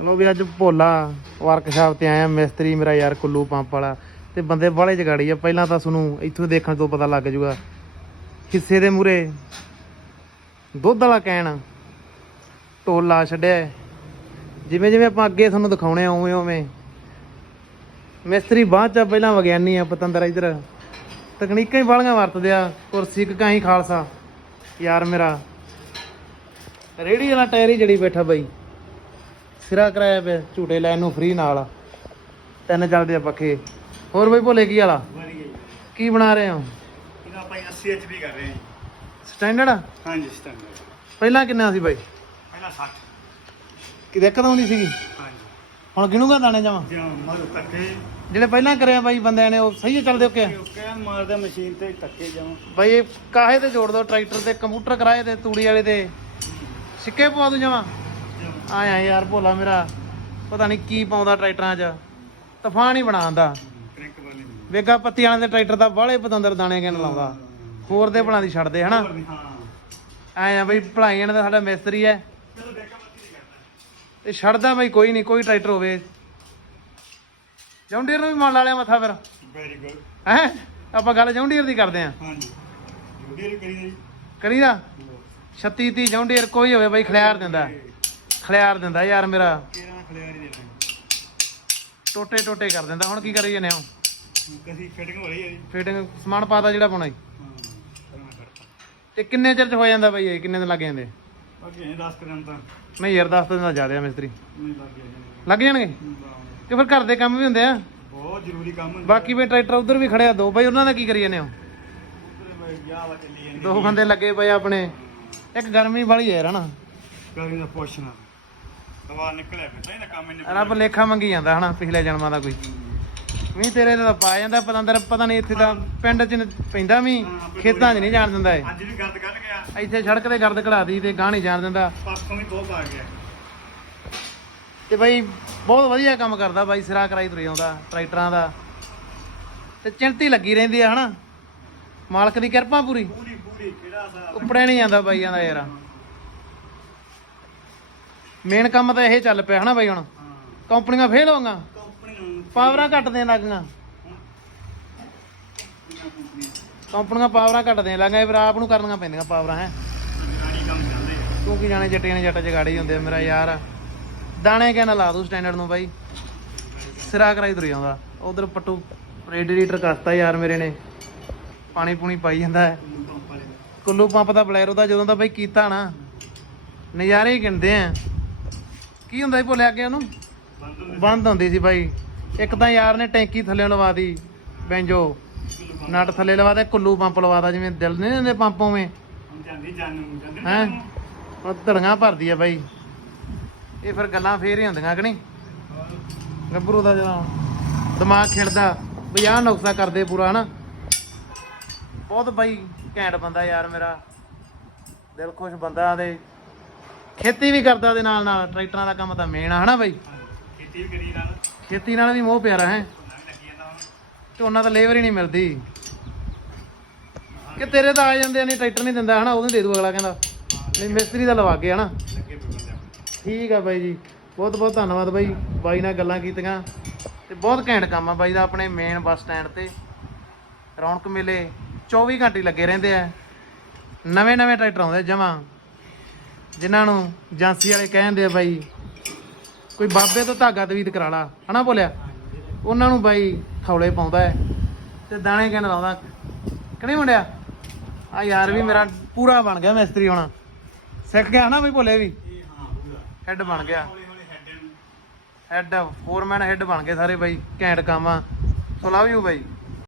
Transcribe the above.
ਚਲੋ ਵੀ ਅੱਜ ਭੋਲਾ ਵਰਕਸ਼ਾਪ ਤੇ ਆਇਆ, ਮਿਸਤਰੀ ਮੇਰਾ ਯਾਰ ਕੁੱਲੂ ਪੰਪ ਵਾਲਾ। ਤੇ ਬੰਦੇ ਬਾਹਲੇ ਜਗਾੜੀ ਆ, ਪਹਿਲਾਂ ਤਾਂ ਤੁਹਾਨੂੰ ਇੱਥੋਂ ਦੇਖਣ ਤੋਂ ਪਤਾ ਲੱਗ ਜੂਗਾ। ਹਿੱਸੇ ਦੇ ਮੂਰੇ ਦੁੱਧ ਵਾਲਾ ਕੈਨ ਟੋਲਾ ਛੱਡਿਆ। ਜਿਵੇਂ ਜਿਵੇਂ ਆਪਾਂ ਅੱਗੇ ਤੁਹਾਨੂੰ ਦਿਖਾਉਣੇ ਆ, ਉਵੇਂ ਉਵੇਂ। ਮਿਸਤਰੀ ਬਾਅਦ ਚ ਪਹਿਲਾਂ ਵਿਗਿਆਨੀ ਆ, ਪਤੰਦਰ ਇਧਰ। ਤਕਨੀਕਾਂ ਹੀ ਬਾਲੀਆਂ ਵਰਤਦੇ ਆ, ਕੁਰਸੀ ਕਾਹੀਂ ਖਾਲਸਾ। ਯਾਰ ਮੇਰਾ ਰੇੜੀ ਵਾਲਾ ਟਾਇਰ ਹੀ ਜੜੀ ਬੈਠਾ ਬਾਈ। ਸਿਰਾ ਕਰਾਇਆ ਪਿਆ ਝੂਟੇ ਲੈਣ ਨੂੰ ਫ੍ਰੀ ਨਾਲ। ਤਿੰਨ ਚੱਲਦੇ ਆ ਪੱਖੇ ਹੋਰ ਬਈ ਭੋਲੇ ਕੀ ਵਾਲਾ ਕੀ ਬਣਾ ਰਹੇ ਹੋ? ਇਹਦਾ ਆਪਾਂ 80 ਐਚਪੀ ਕਰ ਰਹੇ ਹਾਂ ਜੀ। ਸਟੈਂਡਰਡ ਹਾਂਜੀ ਸਟੈਂਡਰਡ ਪਹਿਲਾਂ ਕਿੰਨਾ ਸੀ ਬਾਈ? ਪਹਿਲਾਂ 60 ਕਿ ਦਿੱਕਤ ਆਉਂਦੀ ਸੀਗੀ? ਹਾਂਜੀ। ਹੁਣ ਗਿਣੂਗਾ ਦਾਣੇ ਜਾਵਾਂ ਜਿਉਂ ਮਰ ਧੱਕੇ। ਜਿਹੜੇ ਪਹਿਲਾਂ ਕਰਿਆ ਬਾਈ ਬੰਦਿਆਂ ਨੇ ਉਹ ਸਹੀ ਹੈ ਚੱਲਦੇ ਓਕੇ ਮਾਰਦਾ ਮਸ਼ੀਨ ਤੇ ਧੱਕੇ ਜਾਉਂ ਬਾਈ ਇਹ ਕਾਹੇ ਤੇ ਜੋੜ ਦੋ ਟਰੈਕਟਰ ਤੇ ਕੰਪਿਊਟਰ ਕਰਾਏ ਤੇ ਤੂੜੀ ਵਾਲੇ ਤੇ। ਸਿੱਕੇ ਪਵਾ ਦੂ ਜਾਵਾਂ ਆਇਆ ਯਾਰ ਭੋਲਾ ਮੇਰਾ। ਪਤਾ ਨਹੀਂ ਕੀ ਪਾਉਂਦਾ ਟਰੈਕਟਰਾਂ 'ਚ। ਤੂਫਾਨ ਹੀ ਬਣਾਉਂਦਾ ਵਾਲੀ ਵੇਗਾ ਪੱਤੀ ਵਾਲਿਆਂ ਦੇ ਟਰੈਕਟਰ ਦਾ ਬਾਹਲੇ ਪਤੰਦਰ ਦਾਣੇ ਕਿਨ ਲਾਉਂਦਾ। ਹੋਰ ਦੇ ਭਲਾਂ ਦੀ ਛੱਡਦੇ ਹਨਾ? ਐ ਆ ਬਈ ਭਲਾਈਆਂ ਦਾ ਸਾਡਾ ਮਿਸਤਰੀ ਐ। ਕਰਦਾ ਤੇ ਛੱਡਦਾ ਬਈ ਕੋਈ ਨਹੀਂ ਕੋਈ ਟਰੈਕਟਰ ਹੋਵੇ। ਜੌਂਡੀਅਰ ਨੂੰ ਵੀ ਮੰਨ ਲਾ ਲਿਆ ਮੱਥਾ ਫਿਰ। ਵੈਰੀ ਗੁੱਡ ਹੈ? ਆਪਾਂ ਗੱਲ ਜੌਂਡੀਅਰ ਦੀ ਕਰਦੇ ਆਂ। ਹਾਂਜੀ। ਜੁੜੀ ਕਰੀ ਜੀ। ਕਰੀਦਾ? 36 30 ਜੌਂਡੀਅਰ ਕੋਈ ਹੋਵੇ ਬਈ ਖਲਿਆਰ ਦਿੰਦਾ। ਖਲਿਆਰ ਦਿੰਦਾ ਯਾਰ ਮੇਰਾ। ਖਲਿਆਰੀ ਦੇ ਟੋਟੇ ਟੋਟੇ ਕਰ ਦਿੰਦਾ। ਹੁਣ ਕੀ ਕਰੀ ਜਾਂਦੇ ਹੋ? ਕਸੀ ਫਿਟਿੰਗ ਹੋ ਰਹੀ ਹੈ ਜੀ। ਫਿਟਿੰਗ ਸਮਾਨ ਪਾਤਾ ਜਿਹੜਾ ਪਾਉਣਾ ਕਰਤਾ ਤੇ ਕਿੰਨੇ ਚਿਰ ਚ ਹੋ ਜਾਂਦਾ ਬਈ ਇਹ? ਕਿੰਨੇ ਦਿਨ ਲੱਗ ਜਾਂਦੇ? ਇਹ 10 ਕਰਨ ਤਾਂ ਨਹੀਂ ਯਾਰ 10 ਦਿਨ ਦਾ ਜ਼ਿਆਦਾ ਆ ਮਿਸਤਰੀ। ਨਹੀਂ ਲੱਗ ਗਿਆ ਜੀ ਲੱਗ ਜਾਣਗੇ? ਤੇ ਫਿਰ ਘਰ ਦੇ ਕੰਮ ਵੀ ਹੁੰਦੇ ਆ? ਬਹੁਤ ਜ਼ਰੂਰੀ ਕੰਮ ਹੁੰਦਾ ਬਾਕੀ ਵੀ ਟਰੈਕਟਰ ਉਧਰ ਵੀ ਖੜਿਆ ਦੋ ਬਈ ਉਹਨਾਂ ਦਾ ਕੀ ਕਰੀ ਜਾਂਦੇ ਹੋ? ਦੋ ਬੰਦੇ ਲੱਗੇ ਪਏ ਆਪਣੇ। ਇੱਕ ਗਰਮੀ ਵਾਲੀ ਹੈ ਹਨਾ? ਕਰੀ ਦਾ ਪੁੱਛਣਾ ਸਵਾਲ ਨਿਕਲਿਆ ਫਿਰ ਤਾਂ ਇਹਦਾ ਕੰਮ ਇਹਨੇ ਰੱਬ ਲੇਖਾ ਮੰਗੀ ਜਾਂਦਾ ਹਨਾ ਪਿਛਲੇ ਜਨਮਾਂ ਦਾ ਕੋਈ। ਵੀ ਤੇਰੇ ਦਾ ਪਾ ਜਾਂਦਾ ਪਤੰਦਰ ਪਤਾ ਨਹੀਂ ਇੱਥੇ ਤਾਂ ਪਿੰਡ 'ਚ ਨ- ਪੈਂਦਾ ਵੀ ਖੇਤਾਂ 'ਚ ਨਹੀਂ ਜਾਣ ਦਿੰਦਾ ਇਹ। ਅੱਜ ਵੀ ਗਰਦ ਕੱਢ ਗਿਆ। ਇੱਥੇ ਸੜਕ ਤੇ ਗਰਦ ਕਢਾਦੀ ਤੇ ਗਾਹ ਨਹੀਂ ਜਾਣ ਦਿੰਦਾ। ਪਾਸੋਂ ਵੀ ਬਹੁਤ ਆ ਗਿਆ। ਤੇ ਬਾਈ ਬਹੁਤ ਵਧੀਆ ਕੰਮ ਕਰਦਾ ਬਾਈ ਸਿਰਾ ਕਰਾਈ ਤੁਰ ਆਉਂਦਾ ਟਰੈਕਟਰਾਂ ਦਾ। ਤੇ ਚਿੰਤੀ ਲੱਗੀ ਰਹਿੰਦੀ ਆ ਹਨਾ। ਮਾਲਕ ਦੀ ਕਿਰਪਾ ਪੂਰੀ। ਪੂਰੀ ਪੂਰੀ ਕਿਹੜਾ ਸਾ ਉੱਪੜੇ ਨਹੀਂ ਜਾਂਦਾ ਬਾਈ ਜਾਂਦਾ ਯਾਰ। ਮੇਨ ਕੰਮ ਤਾਂ ਇਹ ਚੱਲ ਪਿਆ ਹਨਾ ਬਾਈ ਹੁਣ। ਹਾਂ। ਕੰਪਨੀਆਂ ਫੇਲ ਹੋਵਾਂਗਾ ਕੰਪਨੀ ਨੂੰ ਪਾਵਰਾਂ ਘੱਟ ਦੇਣ ਲੱਗੀਆਂ ਕੰਪਨੀਆਂ ਪਾਵਰਾਂ ਘੱਟ ਦੇਣ ਲੱਗੀਆਂ ਫਿਰ ਆਪ ਨੂੰ ਕਰਨੀਆਂ ਪੈਂਦੀਆਂ ਪਾਵਰਾਂ ਹੈ। ਗਾੜੀ ਕੰਮ ਚੱਲਦੇ ਆ। ਤੂੰ ਕੀ ਜਾਣੇ ਜੱਟੀਆਂ ਨੇ ਜੱਟ ਜਗਾੜੇ ਹੀ ਹੁੰਦੇ ਆ ਮੇਰਾ ਯਾਰ। ਦਾਣੇ ਕਹਿਣਾ ਲਾ ਦੂ ਸਟੈਂਡਰਡ ਨੂੰ ਬਾਈ। ਸਿਰਾ ਕਰਾਈ ਤੁਰ ਜਾਂਦਾ ਉਧਰ ਪੱਟੂ ਰੇਡੀਏਟਰ ਕਰਤਾ ਯਾਰ ਮੇਰੇ ਨੇ। ਪਾਣੀ ਪੂਣੀ ਪਾਈ ਜਾਂਦਾ ਹੈ। ਉਹਨੂੰ ਪੰਪ ਵਾਲੇ ਦਾ। ਕੁੱਲੂ ਪੰਪ ਦਾ ਬਲੈਰੋ ਦਾ ਜਦੋਂ ਦਾ ਬਾਈ ਕੀਤਾ ਨਾ ਨਜ਼ਾਰੇ ਹੀ ਗਿਣਦੇ ਆ। ਕੀ ਹੁੰਦਾ ਸੀ ਭੁੱਲਿਆ ਅੱਗੇ ਉਹਨੂੰ? ਬੰਦ ਹੁੰਦੀ ਸੀ ਬਾਈ। ਇੱਕ ਤਾਂ ਯਾਰ ਨੇ ਟੈਂਕੀ ਥੱਲੇ ਲਵਾ ਬੈਂਜੋ। ਨਟ ਥੱਲੇ ਲਵਾ ਕੁੱਲੂ ਪੰਪ ਲਵਾਦਾ ਜਿਵੇਂ ਦਿਲ ਨਹੀਂ ਦਿੰਦੇ ਪੰਪ ਉਵੇਂ। ਜਾਂਦੀ ਜਾਨ ਨੂੰ ਹੈਂ? ਉਹ ਧੜੀਆਂ ਭਰਦੀ ਆ ਬਾਈ। ਇਹ ਫਿਰ ਗੱਲਾਂ ਫੇਰ ਹੀ ਹੁੰਦੀਆਂ ਕਿ ਨਹੀਂ? ਗੱਭਰੂ ਦਾ ਜਦੋਂ ਦਿਮਾਗ ਖਿੜਦਾ ਵੀ ਆਹ ਨੁਕਸਾ ਕਰਦੇ ਪੂਰਾ, ਹਨਾ? ਬਹੁਤ ਬਾਈ ਘੈਂਟ ਬੰਦਾ ਯਾਰ ਮੇਰਾ। ਦਿਲ ਖੁਸ਼ ਬੰਦਾ ਤੇ ਖੇਤੀ ਵੀ ਕਰਦਾ ਦੇ ਨਾਲ ਨਾਲ ਟਰੈਕਟਰਾਂ ਦਾ ਕੰਮ ਤਾਂ ਮੇਨ ਆ ਹਨਾ ਬਾਈ? ਖੇਤੀ ਵੀ ਕਰੀ ਨਾਲ। ਖੇਤੀ ਨਾਲ ਵੀ ਮੋਹ ਪਿਆਰਾ ਹੈ? ਝੋਨਾ ਤਾਂ ਲੇਬਰ ਹੀ ਨਹੀਂ ਮਿਲਦੀ। ਕਿ ਤੇਰੇ ਤਾਂ ਆ ਜਾਂਦੇ ਨਹੀਂ ਟਰੈਕਟਰ ਨਹੀਂ ਦਿੰਦਾ ਹਨਾ? ਉਹਨੂੰ ਦੇ ਦੂ ਅਗਲਾ ਕਹਿੰਦਾ। ਨਹੀਂ ਮਿਸਤਰੀ ਦਾ ਲਵਾ ਕੇ ਹਨਾ? ਠੀਕ ਆ ਬਾਈ ਜੀ। ਬਹੁਤ ਬਹੁਤ ਧੰਨਵਾਦ ਬਾਈ। ਬਾਈ ਨਾਲ ਗੱਲਾਂ ਕੀਤੀਆਂ। ਤੇ ਬਹੁਤ ਘੈਂਟ ਕੰਮ ਆ ਬਾਈ ਦਾ ਆਪਣੇ ਮੇਨ ਬੱਸ ਸਟੈਂਡ ਤੇ। ਰੌਣਕ ਮੇਲੇ 24 ਘੰਟੇ ਲੱਗੇ ਰਹਿੰਦੇ ਆ। ਨਵੇਂ ਨਵੇਂ ਟਰੈਕਟਰ ਆਉਂਦੇ ਜਮਾ। ਜਿਨ੍ਹਾਂ ਨੂੰ ਏਜੰਸੀ ਵਾਲੇ ਕਹਿੰਦੇ ਆ ਬਾਈ, ਕੋਈ ਬਾਬੇ ਤੋਂ ਧਾਗਾ ਤਵੀਤ ਕਰਾ ਲਾ, ਹਨਾ ਬੋਲਿਆ ਉਹਨਾਂ ਨੂੰ ਬਾਈ ਖੌਲੇ ਪਾਉਂਦਾ ਹੈ ਤੇ ਦਾਣੇ ਕਹਿਣ ਲਾਉਂਦਾ। ਕਿਹਨੇ ਮੁੰਡਿਆ? ਆ ਯਾਰ ਵੀ ਮੇਰਾ ਪੂਰਾ ਬਣ ਗਿਆ ਮਿਸਤਰੀ ਹੁਣ। ਸਿੱਖ ਗਿਆ ਨਾ ਬਈ ਭੋਲੇ ਵੀ? ਇਹ ਹੈੱਡ ਬਣ ਗਿਆ। ਹੈਡ ਨੂੰ ਹੈੱਡ ਫੋਰਮੈਨ ਹੈੱਡ ਬਣ ਗਏ ਸਾਰੇ ਬਾਈ, ਘੈਂਟ ਕੰਮ ਆ। So love you by.